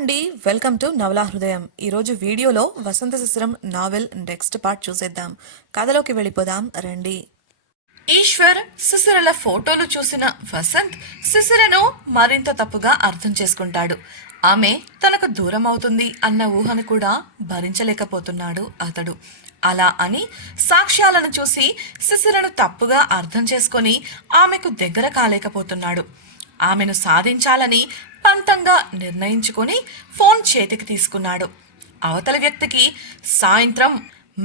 అండి, welcome to నవలా హృదయం. ఈరోజు వీడియోలో వసంత శిశిరం నావెల్ నెక్స్ట్ పార్ట్ చూసేద్దాం. కథలోకి వెళ్ళిపోదాం రండి. ఈశ్వర్ శిశిరల ఫోటోలు చూసిన వసంత్ శిశిరను మరింత తప్పుగా అర్థం చేసుకుంటాడు. ఆమె తనకు దూరం అవుతుంది అన్న ఊహను కూడా భరించలేకపోతున్నాడు అతడు. అలా అని సాక్ష్యాలను చూసి శిశిరను తప్పుగా అర్థం చేసుకొని ఆమెకు దగ్గర కాలేకపోతున్నాడు. ఆమెను సాధించాలని పంతంగా నిర్ణయించుకొని ఫోన్ చేతికి తీసుకున్నాడు. అవతల వ్యక్తికి సాయంత్రం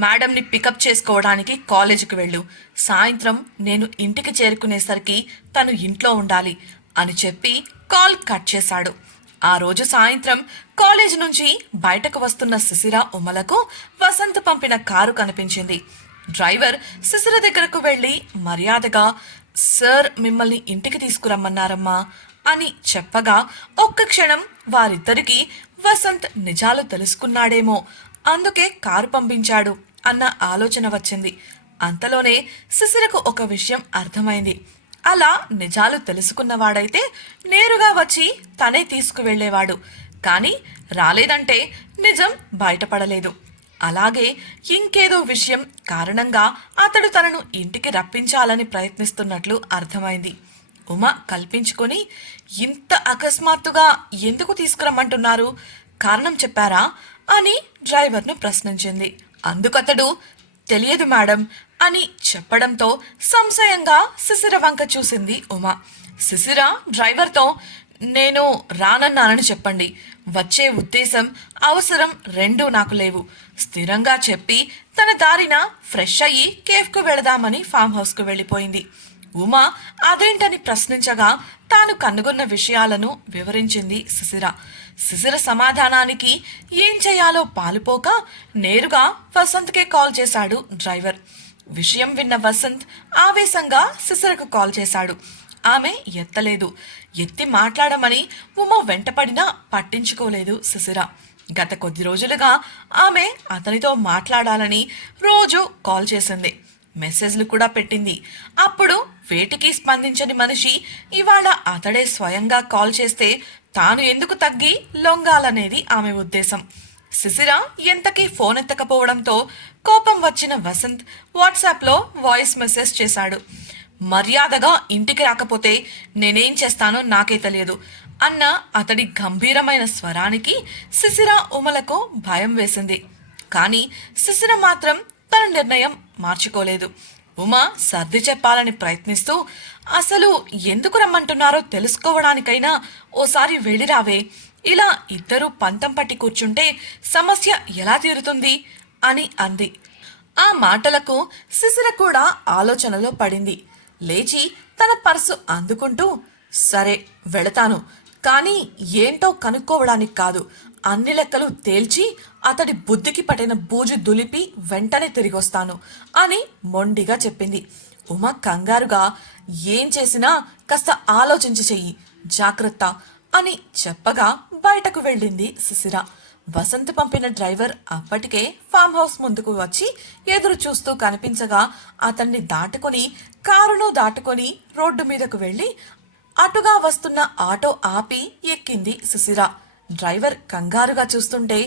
మేడంని పికప్ చేసుకోవడానికి కాలేజీకి వెళ్ళు, సాయంత్రం నేను ఇంటికి చేరుకునేసరికి తను ఇంట్లో ఉండాలి అని చెప్పి కాల్ కట్ చేశాడు. ఆ రోజు సాయంత్రం కాలేజ్ నుంచి బయటకు వస్తున్న శిశిర ఉమలకు వసంత్ పంపిన కారు కనిపించింది. డ్రైవర్ శిశిర దగ్గరకు వెళ్ళి మర్యాదగా, సార్ మిమ్మల్ని ఇంటికి తీసుకురమ్మన్నారమ్మా అని చెప్పగా ఒక్క క్షణం వారిద్దరికీ వసంత్ నిజాలు తెలుసుకున్నాడేమో, అందుకే కారు పంపించాడు అన్న ఆలోచన వచ్చింది. అంతలోనే శిశిరకు ఒక విషయం అర్థమైంది. అలా నిజాలు తెలుసుకున్నవాడైతే నేరుగా వచ్చి తనే తీసుకువెళ్లేవాడు, కానీ రాలేదంటే నిజం బయటపడలేదు. అలాగే ఇంకేదో విషయం కారణంగా అతడు తనను ఇంటికి రప్పించాలని ప్రయత్నిస్తున్నట్లు అర్థమైంది. ఉమ కల్పించుకొని, ఇంత అకస్మాత్తుగా ఎందుకు తీసుకురమ్మంటున్నారు, కారణం చెప్పారా అని డ్రైవర్ను ప్రశ్నించింది. అందుకతడు తెలియదు మేడం అని చెప్పడంతో సంశయంగా శిశిర వంక చూసింది ఉమ. శిశిర డ్రైవర్తో, నేను రానన్నానని చెప్పండి, వచ్చే ఉద్దేశం అవసరం రెండూ నాకు లేవు, స్థిరంగా చెప్పి తన దారిన ఫ్రెష్ అయ్యి కేఫ్కు వెళదామని ఫామ్ హౌస్కు వెళ్ళిపోయింది. ఉమ అదేంటని ప్రశ్నించగా తాను కనుగొన్న విషయాలను వివరించింది శిశిర. శిశిర సమాధానానికి ఏం చేయాలో పాలుపోక నేరుగా వసంత్కే కాల్ చేశాడు డ్రైవర్. విషయం విన్న వసంత్ ఆవేశంగా శిశిరకు కాల్ చేశాడు. ఆమె ఎత్తలేదు. ఎత్తి మాట్లాడమని ఉమ వెంటపడినా పట్టించుకోలేదు శిశిర. గత కొద్ది రోజులుగా ఆమె అతనితో మాట్లాడాలని రోజు కాల్ చేసింది, మెసేజ్లు కూడా పెట్టింది. అప్పుడు వేటికి స్పందించని మనిషి ఇవాళ అతడే స్వయంగా కాల్ చేస్తే తాను ఎందుకు తగ్గి లొంగాలనేది ఆమె ఉద్దేశం. శిశిర ఎంతకీ ఫోన్ ఎత్తకపోవడంతో కోపం వచ్చిన వసంత్ వాట్సాప్లో వాయిస్ మెసేజ్ చేశాడు. మర్యాదగా ఇంటికి రాకపోతే నేనేం చేస్తానో నాకే తెలియదు అన్న అతడి గంభీరమైన స్వరానికి శిశిర ఉమలకు భయం వేసింది. కానీ శిశిర మాత్రం తన నిర్ణయం మార్చుకోలేదు. ఉమ సర్ది చెప్పాలని ప్రయత్నిస్తూ, అసలు ఎందుకు రమ్మంటున్నారో తెలుసుకోవడానికైనా ఓసారి వెళ్ళిరావే, ఇలా ఇద్దరూ పంతం పట్టి కూర్చుంటే సమస్య ఎలా తీరుతుంది అని అంది. ఆ మాటలకు శిశిర కూడా ఆలోచనలో పడింది. లేచి తన పర్సు అందుకుంటూ, సరే వెళతాను, కానీ ఏంటో కనుక్కోవడానికి కాదు, అన్ని లెక్కలు తేల్చి అతడి బుద్ధికి పట్టిన బూజు దులిపి వెంటనే తిరిగొస్తాను అని మొండిగా చెప్పింది. ఉమ కంగారుగా, ఏం చేసినా కాస్త ఆలోచించి చెయ్యి, జాగ్రత్త అని చెప్పగా బయటకు వెళ్ళింది శిశిర. వసంత్ పంపిన డ్రైవర్ అప్పటికే ఫామ్ హౌస్ ముందుకు వచ్చి ఎదురు చూస్తూ కనిపించగా అతన్ని దాటుకొని కారును దాటుకొని రోడ్డు మీదకు వెళ్ళి అటుగా వస్తున్న ఆటో ఆపి ఎక్కింది శిశిర. డ్రైవర్ కంగారుగా చూస్తుంటే,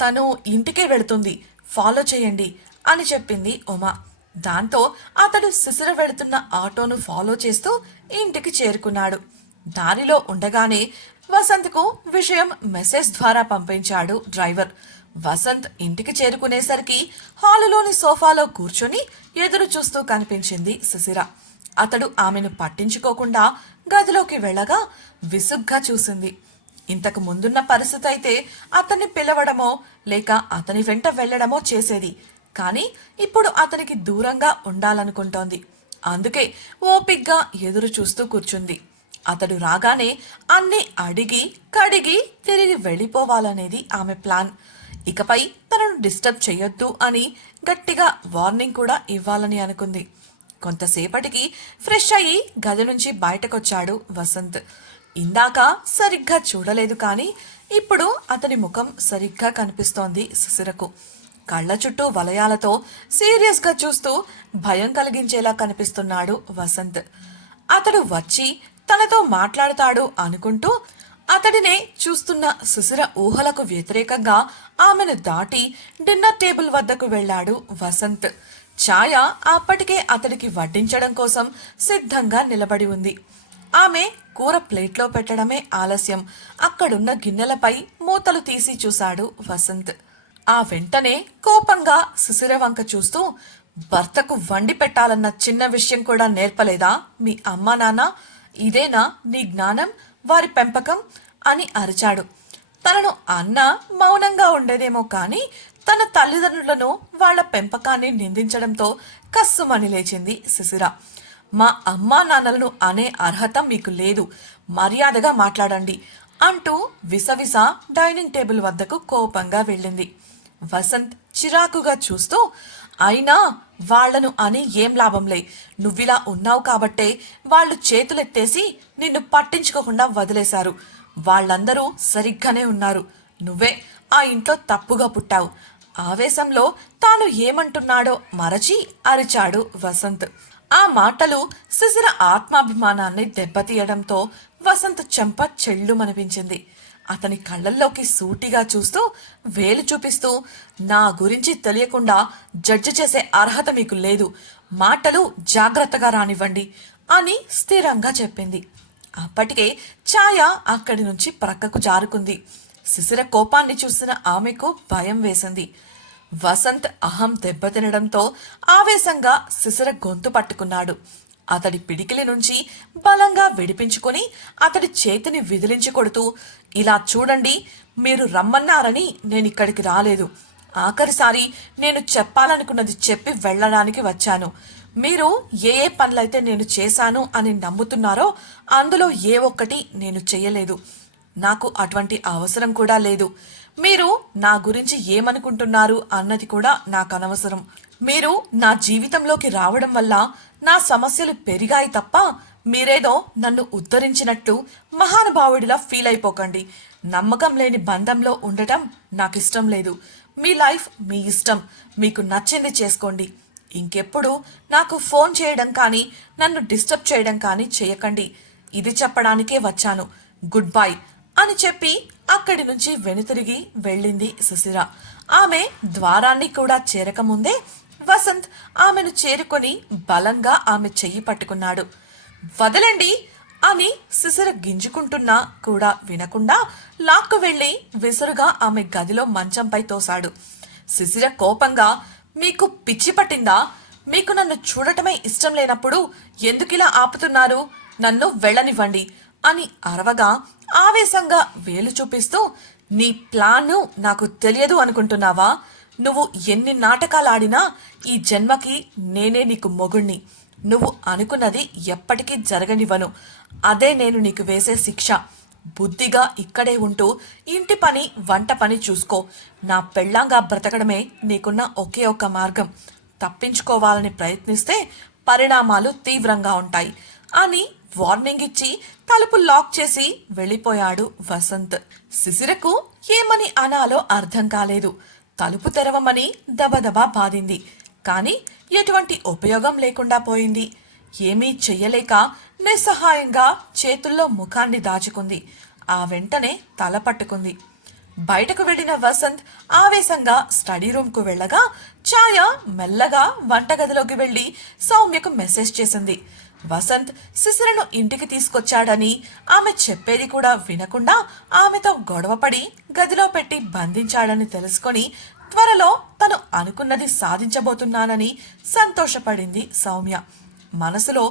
తను ఇంటికే వెళుతుంది, ఫాలో చేయండి అని చెప్పింది ఉమ. దాంతో అతడు శిశిర వెళుతున్న ఆటోను ఫాలో చేస్తూ ఇంటికి చేరుకున్నాడు. దారిలో ఉండగానే వసంత్కు విషయం మెసేజ్ ద్వారా పంపించాడు డ్రైవర్. వసంత్ ఇంటికి చేరుకునేసరికి హాలులోని సోఫాలో కూర్చొని ఎదురు చూస్తూ కనిపించింది శిశిర. అతడు ఆమెను పట్టించుకోకుండా గదిలోకి వెళ్ళగా విసుగ్గా చూసింది. ఇంతకు ముందున్న పరిస్థితి అయితే అతన్ని పిలవడమో లేక అతని వెంట వెళ్లడమో చేసేది, కానీ ఇప్పుడు అతనికి దూరంగా ఉండాలనుకుంటోంది. అందుకే ఓపిగ్గా ఎదురు చూస్తూ కూర్చుంది. అతడు రాగానే అన్ని అడిగి కడిగి తిరిగి వెళ్ళిపోవాలనేది ఆమె ప్లాన్. ఇకపై తనను డిస్టర్బ్ చేయొద్దు అని గట్టిగా వార్నింగ్ కూడా ఇవ్వాలని అనుకుంది. కొంతసేపటికి ఫ్రెష్ అయ్యి గది నుంచి బయటకొచ్చాడు వసంత్. ఇందాక సరిగ్గా చూడలేదు, కానీ ఇప్పుడు అతని ముఖం సరిగ్గా కనిపిస్తోంది శిశిరకు. కళ్ళ చుట్టూ వలయాలతో సీరియస్గా చూస్తూ భయం కలిగించేలా కనిపిస్తున్నాడు వసంత్. అతడు వచ్చి తనతో మాట్లాడతాడు అనుకుంటూ అతడినే చూస్తున్న సుశీర ఊహలకు వ్యతిరేకంగా ఆమెను దాటి డిన్నర్ టేబుల్ వద్దకు వెళ్ళాడు వసంత్. ఛాయ అప్పటికే అతడికి వడ్డించడం కోసం సిద్ధంగా నిలబడి ఉంది. ఆమె కూర ప్లేట్లో పెట్టడమే ఆలస్యం. అక్కడున్న గిన్నెలపై మూతలు తీసి చూశాడు వసంత్. ఆ వెంటనే కోపంగా సుశీర వంక చూస్తూ, భర్తకు వండి పెట్టాలన్న చిన్న విషయం కూడా నేర్పలేదా మీ అమ్మా నాన్న? ఇదేనా నీ జ్ఞానం, వారి పెంపకం అని అరిచాడు. తనను అన్న మౌనంగా ఉండేదేమో కాని తన తల్లిదండ్రులను వాళ్ల పెంపకాన్ని నిందించడంతో కస్సుమని లేచింది సుశీర. మా అమ్మా నాన్నలను అనే అర్హత మీకు లేదు, మర్యాదగా మాట్లాడండి అంటూ విసవిస డైనింగ్ టేబుల్ వద్దకు కోపంగా వెళ్ళింది. వసంత్ చిరాకుగా చూస్తూ, అయినా వాళ్లను అని ఏం లాభంలే, నువ్విలా ఉన్నావు కాబట్టే వాళ్ళు చేతులెత్తేసి నిన్ను పట్టించుకోకుండా వదిలేశారు. వాళ్ళందరూ సరిగ్గానే ఉన్నారు, నువ్వే ఆ ఇంట్లో తప్పుగా పుట్టావు. ఆవేశంలో తాను ఏమంటున్నాడో మరచి అరిచాడు వసంత్. ఆ మాటలు సుశీర ఆత్మాభిమానాన్ని దెబ్బతీయడంతో వసంత్ చెంప చెళ్ళుమనిపించింది. అతని కళ్ళల్లోకి సూటిగా చూస్తూ వేలు చూపిస్తూ, నా గురించి తెలియకుండా జడ్జి చేసే అర్హత మీకు లేదు, మాటలు జాగ్రత్తగా రానివ్వండి అని స్థిరంగా చెప్పింది. అప్పటికే ఛాయ అక్కడి నుంచి ప్రక్కకు జారుకుంది. సుశీర కోపాన్ని చూసిన ఆమెకు భయం వేసింది. వసంత్ అహం దెబ్బతినడంతో ఆవేశంగా సుశీర గొంతు పట్టుకున్నాడు. అతడి పిడికిలి నుంచి బలంగా విడిపించుకొని అతడి చేతిని విదిలించి కొడుతూ, ఇలా చూడండి, మీరు రమ్మన్నారని నేనిక్కడికి రాలేదు. ఆఖరిసారి నేను చెప్పాలనుకున్నది చెప్పి వెళ్ళడానికి వచ్చాను. మీరు ఏ ఏ పనులైతే నేను చేశాను అని నమ్ముతున్నారో అందులో ఏ ఒక్కటి నేను చెయ్యలేదు. నాకు అటువంటి అవసరం కూడా లేదు. మీరు నా గురించి ఏమనుకుంటున్నారు అన్నది కూడా నాకు అనవసరం. మీరు నా జీవితంలోకి రావడం వల్ల నా సమస్యలు పెరిగాయి తప్ప మీరేదో నన్ను ఉద్ధరించినట్టు మహానుభావుడిలా ఫీల్ అయిపోకండి. నమ్మకం లేని బంధంలో ఉండటం నాకు ఇష్టం లేదు. మీ లైఫ్ మీ ఇష్టం, మీకు నచ్చింది చేసుకోండి. ఇంకెప్పుడు నాకు ఫోన్ చేయడం కానీ నన్ను డిస్టర్బ్ చేయడం కానీ చేయకండి. ఇది చెప్పడానికే వచ్చాను. గుడ్ బై అని చెప్పి అక్కడి నుంచి వెనుతిరిగి వెళ్ళింది సుశీర. ఆమె ద్వారాన్ని కూడా చేరకముందే వసంత్ ఆమెను చేరుకొని బలంగా ఆమె చెయ్యి పట్టుకున్నాడు. వదలండి అని సుశీర గింజుకుంటున్నా కూడా వినకుండా లాక్కు వెళ్లి విసురుగా ఆమె గదిలో మంచంపై తోశాడు. సుశీర కోపంగా, మీకు పిచ్చి పట్టిందా? మీకు నన్ను చూడటమే ఇష్టం లేనప్పుడు ఎందుకిలా ఆపుతున్నారు? నన్ను వెళ్ళనివ్వండి అని అరవగా ఆవేశంగా వేలు చూపిస్తూ, నీ ప్లాను నాకు తెలియదు అనుకుంటున్నావా? నువ్వు ఎన్ని నాటకాలాడినా ఈ జన్మకి నేనే నీకు మొగుణ్ణి. నువ్వు అనుకున్నది ఎప్పటికీ జరగనివ్వను. అదే నేను నీకు వేసే శిక్ష. బుద్ధిగా ఇక్కడే ఉంటూ ఇంటి పని వంట పని చూసుకో. నా పెళ్ళాంగా బ్రతకడమే నీకున్న ఒకే ఒక్క మార్గం. తప్పించుకోవాలని ప్రయత్నిస్తే పరిణామాలు తీవ్రంగా ఉంటాయి అని వార్నింగ్ ఇచ్చి తలుపు లాక్ చేసి వెళ్ళిపోయాడు వసంత్. సుశీరకు ఏమని అనాలో అర్థం కాలేదు. తలుపు తెరవమని దబదబా బాధింది. కాని ఎటువంటి ఉపయోగం లేకుండా పోయింది. ఏమీ చెయ్యలేక నిస్సహాయంగా చేతుల్లో ముఖాన్ని దాచుకుంది. ఆ వెంటనే తల పట్టుకుంది. బయటకు వెళ్లిన వసంత్ ఆవేశంగా స్టడీ రూమ్కు వెళ్ళగా ఛాయ మెల్లగా వంటగదిలోకి వెళ్లి సౌమ్యకు మెసేజ్ చేసింది. వసంత్ సుశీరను ఇంటికి తీసుకొచ్చాడని ఆమె చెప్పేది కూడా వినకుండా ఆమెతో గొడవపడి గదిలో పెట్టి బంధించాడని తెలుసుకొని త్వరలో తను అనుకున్నది సాధించబోతున్నానని సంతోషపడింది సౌమ్య. మనసులో,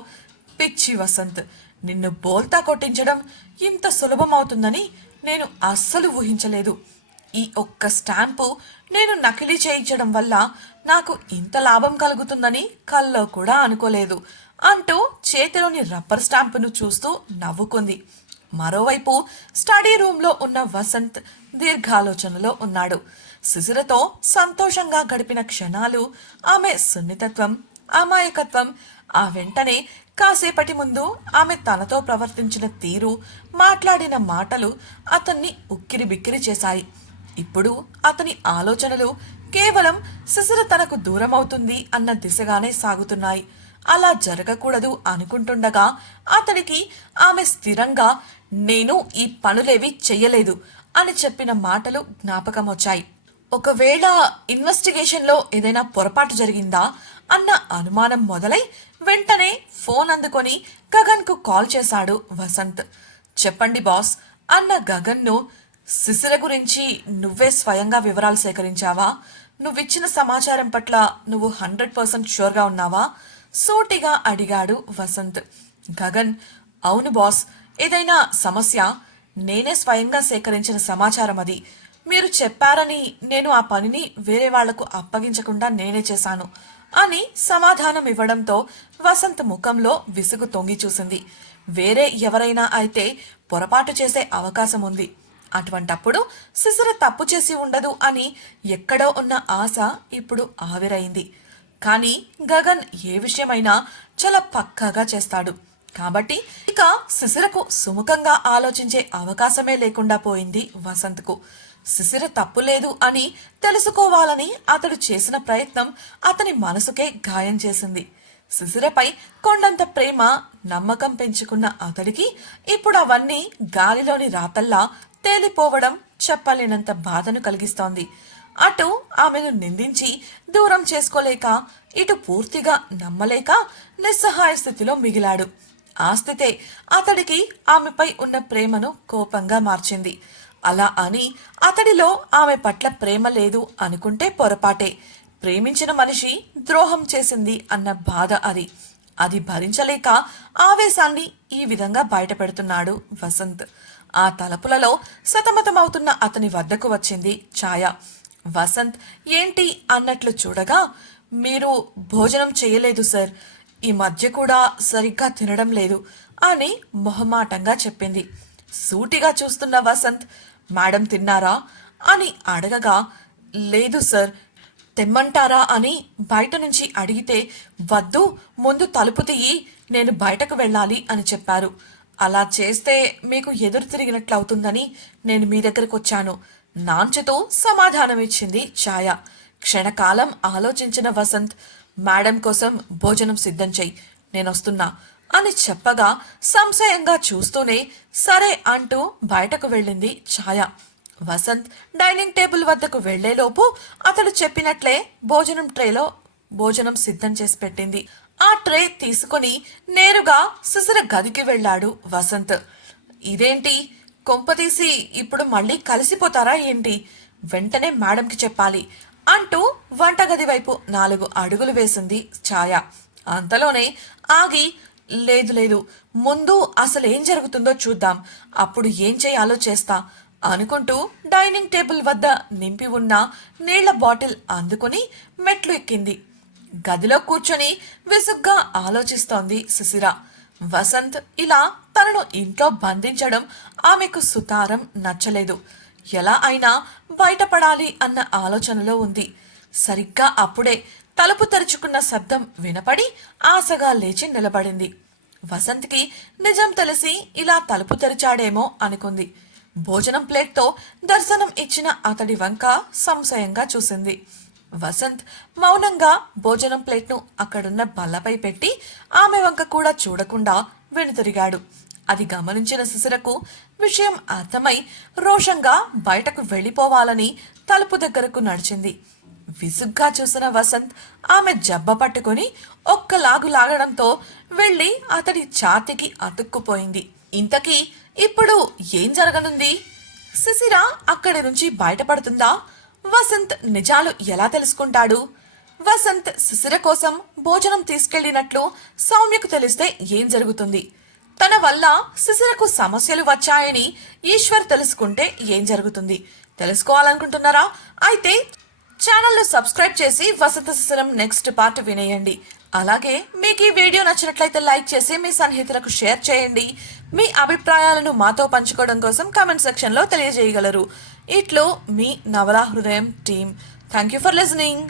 పిచ్చి వసంత్, నిన్ను బోల్తా కొట్టించడం ఇంత సులభమవుతుందని నేను అస్సలు ఊహించలేదు. ఈ ఒక్క స్టాంపు నేను నకిలీ చేయించడం వల్ల నాకు ఇంత లాభం కలుగుతుందని కల్లో కూడా అనుకోలేదు అంటూ చేతిలోని రబ్బర్ స్టాంపును చూస్తూ నవ్వుకుంది. మరోవైపు స్టడీ రూమ్లో ఉన్న వసంత్ దీర్ఘాలోచనలో ఉన్నాడు. సుశీరతో సంతోషంగా గడిపిన క్షణాలు, ఆమె సున్నితత్వం, అమాయకత్వం, ఆ వెంటనే కాసేపటి ముందు ఆమె తనతో ప్రవర్తించిన తీరు, మాట్లాడిన మాటలు అతన్ని ఉక్కిరి బిక్కిరి చేశాయి. ఇప్పుడు అతని ఆలోచనలు కేవలం సుశీర తనకు దూరమవుతుంది అన్న దిశగానే సాగుతున్నాయి. అలా జరగకూడదు అనుకుంటుండగా అతనికి ఆమె స్థిరంగా నేను ఈ పనులేవి చెయ్యలేదు అని చెప్పిన మాటలు జ్ఞాపకం వచ్చాయి. ఒకవేళ ఇన్వెస్టిగేషన్లో ఏదైనా పొరపాటు జరిగిందా అన్న అనుమానం మొదలై వెంటనే ఫోన్ అందుకొని గగన్కు కాల్ చేశాడు వసంత్. చెప్పండి బాస్ అన్న గగన్ను, శిశిర గురించి నువ్వే స్వయంగా వివరాలు సేకరించావా? నువ్విచ్చిన సమాచారం పట్ల నువ్వు 100% షూర్గా ఉన్నావా? సూటిగా అడిగాడు వసంత్. గగన్, అవును బాస్, ఏదైనా సమస్య? నేనే స్వయంగా సేకరించిన సమాచారం అది. మీరు చెప్పారని నేను ఆ పనిని వేరే వాళ్లకు అప్పగించకుండా నేనే చేశాను అని సమాధానం ఇవ్వడంతో వసంత్ ముఖంలో విసుగు తొంగి చూసింది. వేరే ఎవరైనా అయితే పొరపాటు చేసే అవకాశం ఉంది. అటువంటప్పుడు శిశిర తప్పు చేసి ఉండదు అని ఎక్కడో ఉన్న ఆశ ఇప్పుడు ఆవిరైంది. కానీ గగన్ ఏ విషయమైనా చాలా పక్కాగా చేస్తాడు కాబట్టి ఇక శిశిరకు సుముఖంగా ఆలోచించే అవకాశమే లేకుండా పోయింది వసంత్కు. శిశిర తప్పు లేదు అని తెలుసుకోవాలని అతడు చేసిన ప్రయత్నం అతని మనసుకే గాయం చేసింది. శిశిరపై కొండంత ప్రేమ, నమ్మకం పెంచుకున్న అతడికి ఇప్పుడు అవన్నీ గాలిలోని రాతల్లా తేలిపోవడం చెప్పలేనంత బాధను కలిగిస్తోంది. అటు ఆమెను నిందించి దూరం చేసుకోలేక, ఇటు పూర్తిగా నమ్మలేక నిస్సహాయ స్థితిలో మిగిలాడు. ఆ స్థితే అతడికి ఆమెపై ఉన్న ప్రేమను కోపంగా మార్చింది. అలా అని అతడిలో ఆమె పట్ల ప్రేమ లేదు అనుకుంటే పొరపాటే. ప్రేమించిన మనిషి ద్రోహం చేసింది అన్న బాధ అది. అది భరించలేక ఆవేశాన్ని ఈ విధంగా బయటపెడుతున్నాడు వసంత్. ఆ తలుపులలో సతమతమవుతున్న అతని వద్దకు వచ్చింది ఛాయ. వసంత్ ఏంటి అన్నట్లు చూడగా, మీరు భోజనం చేయలేదు సార్, ఈ మధ్య కూడా సరిగ్గా తినడం లేదు అని మొహమాటంగా చెప్పింది. సూటిగా చూస్తున్న వసంత్, మేడం తిన్నారా అని అడగగా, లేదు సార్, తెమ్మంటారా అని బయట నుంచి అడిగితే, వద్దు, ముందు తలుపు తీయి, నేను బయటకు వెళ్ళాలి అని చెప్పారు. అలా చేస్తే మీకు ఎదురు తిరిగినట్లవుతుందని నేను మీ దగ్గరకు వచ్చాను, నాంచుతో సమాధానమిచ్చింది ఛాయ. క్షణకాలం ఆలోచించిన వసంత్, మేడం కోసం భోజనం సిద్ధం చెయ్యి, నేనొస్తున్నా అని చెప్పగా సంశయంగా చూస్తూనే సరే అంటూ బయటకు వెళ్ళింది ఛాయ. వసంత్ డైనింగ్ టేబుల్ వద్దకు వెళ్లేలోపు అతడు చెప్పినట్లే భోజనం ట్రేలో భోజనం సిద్ధం చేసి పెట్టింది. ఆ ట్రే తీసుకుని నేరుగా శిశిర గదికి వెళ్ళాడు వసంత్. ఇదేంటి, కొంపతీసి ఇప్పుడు మళ్ళీ కలిసిపోతారా ఏంటి? వెంటనే మేడంకి చెప్పాలి అంటూ వంటగది వైపు 4 అడుగులు వేసింది ఛాయ. అంతలోనే ఆగి, లేదు లేదు, ముందు అసలేం జరుగుతుందో చూద్దాం, అప్పుడు ఏం చేయాలో చేస్తా అనుకుంటూ డైనింగ్ టేబుల్ వద్ద నింపి ఉన్న నీళ్ల బాటిల్ అందుకుని మెట్లు ఎక్కింది. గదిలో కూర్చొని విసుగ్గా ఆలోచిస్తోంది శిశిర. వసంత్ ఇలా తనను ఇంట్లో బంధించడం ఆమెకు సుతారం నచ్చలేదు. ఎలా అయినా బయటపడాలి అన్న ఆలోచనలో ఉంది. సరిగ్గా అప్పుడే తలుపు తెరుచుకున్న శబ్దం వినపడి ఆశగా లేచి నిలబడింది. వసంత్కి నిజం తెలిసి ఇలా తలుపు తెరిచాడేమో అనుకుంది. భోజనం ప్లేట్తో దర్శనం ఇచ్చిన అతడి వంక సంశయంగా చూసింది. వసంత్ మౌనంగా భోజనం ప్లేట్ను అక్కడున్న బల్లపై పెట్టి ఆమె వంక కూడా చూడకుండా వెనుతిరిగాడు. అది గమనించిన శిశిరకు విషయం అర్థమై రోషంగా బయటకు వెళ్ళిపోవాలని తలుపు దగ్గరకు నడిచింది. విసుగ్గా చూసిన వసంత్ ఆమె జబ్బ పట్టుకుని ఒక్కలాగు లాగడంతో వెళ్ళి అతడి ఛాతీకి అతుక్కుపోయింది. ఇంతకీ ఇప్పుడు ఏం జరగనుంది? శిశిర అక్కడి నుంచి బయటపడుతుందా? వసంత్ నిజాలు ఎలా తెలుసుకుంటాడు? వసంత్ శిశిర కోసం భోజనం తీసుకెళ్లినట్లు సౌమ్యకు తెలిస్తే ఏం జరుగుతుంది? తన వల్ల శిశిరకు సమస్యలు వచ్చాయని ఈశ్వర్ తెలుసుకుంటే ఏం జరుగుతుంది? తెలుసుకోవాలనుకుంటున్నారా? అయితే ఛానల్ను సబ్స్క్రైబ్ చేసి వసంత శిశిరం నెక్స్ట్ పార్ట్ వినేయండి. అలాగే మీకు ఈ వీడియో నచ్చినట్లయితే లైక్ చేసి మీ సన్నిహితులకు షేర్ చేయండి. మీ అభిప్రాయాలను మాతో పంచుకోవడం కోసం కామెంట్ సెక్షన్లో తెలియజేయగలరు. ఇట్లో మీ నవలా హృదయం team. Thank you for listening.